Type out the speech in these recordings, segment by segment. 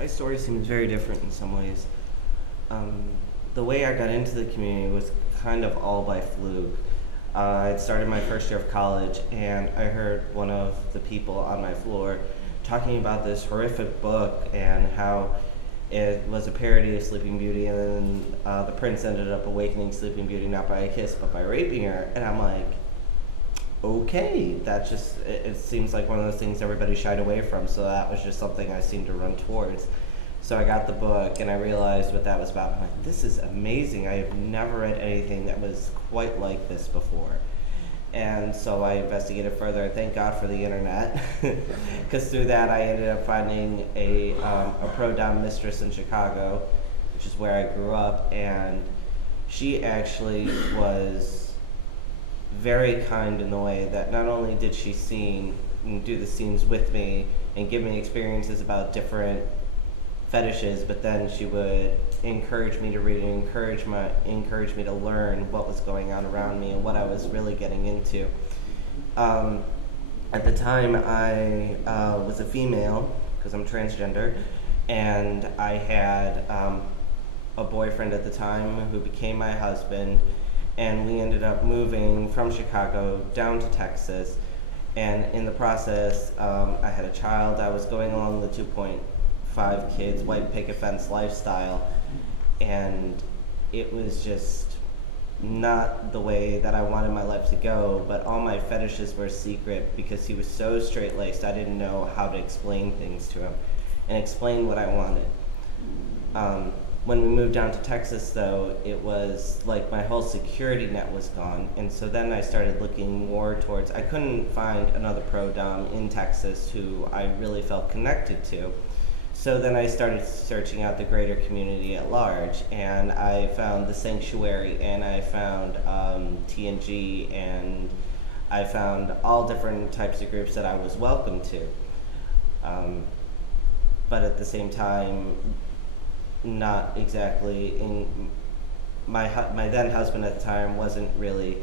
my story seems very different in some ways. The way I got into the community was kind of all by fluke. I started my first year of college, and I heard one of the people on my floor talking about this horrific book and how it was a parody of Sleeping Beauty, and then the prince ended up awakening Sleeping Beauty not by a kiss but by raping her. And I'm like, okay, it seems like one of those things everybody shied away from, so that was just something I seemed to run towards. So I got the book and I realized what that was about. I'm like, this is amazing. I have never read anything that was quite like this before. And so I investigated further. Thank God for the internet, because through that I ended up finding a pro-dom mistress in Chicago, which is where I grew up, and she actually was very kind in the way that not only did she do the scenes with me and give me experiences about different fetishes, but then she would encourage me to read and encourage me to learn what was going on around me and what I was really getting into. At the time, I was a female, because I'm transgender, and I had a boyfriend at the time who became my husband, and we ended up moving from Chicago down to Texas, and in the process, I had a child. I was going along the 2.5 kids, white picket fence lifestyle, and it was just not the way that I wanted my life to go, but all my fetishes were secret because he was so straight-laced. I didn't know how to explain things to him and explain what I wanted. When we moved down to Texas, though, it was like my whole security net was gone, and so then I started looking more towards, I couldn't find another pro-dom in Texas who I really felt connected to. So then I started searching out the greater community at large, and I found The Sanctuary, and I found TNG, and I found all different types of groups that I was welcome to. But at the same time, not exactly my then husband at the time wasn't really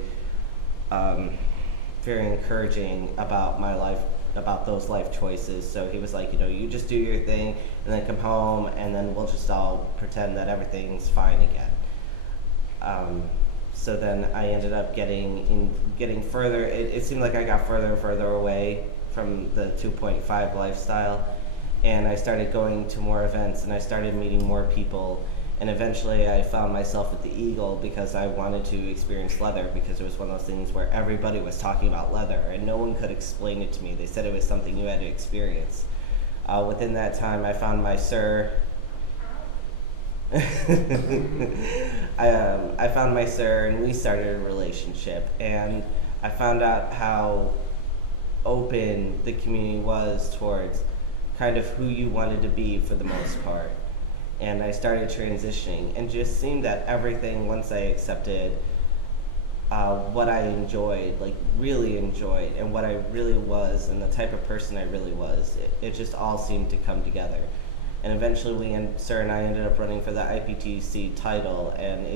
very encouraging about my life, about those life choices. So he was like, you just do your thing and then come home and then we'll just all pretend that everything's fine again. So then I ended up getting further. It seemed like I got further and further away from the 2.5 lifestyle, and I started going to more events and I started meeting more people, and eventually I found myself at the Eagle because I wanted to experience leather, because it was one of those things where everybody was talking about leather and no one could explain it to me. They said it was something you had to experience. Within that time, I found my sir. I found my sir, and we started a relationship, and I found out how open the community was towards kind of who you wanted to be for the most part. And I started transitioning, and just seemed that everything, once I accepted what I enjoyed, like really enjoyed, and what I really was, and the type of person I really was, it just all seemed to come together. And eventually Sir and I ended up running for the IPTC title, and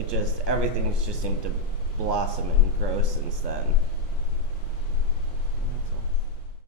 everything just seemed to blossom and grow since then.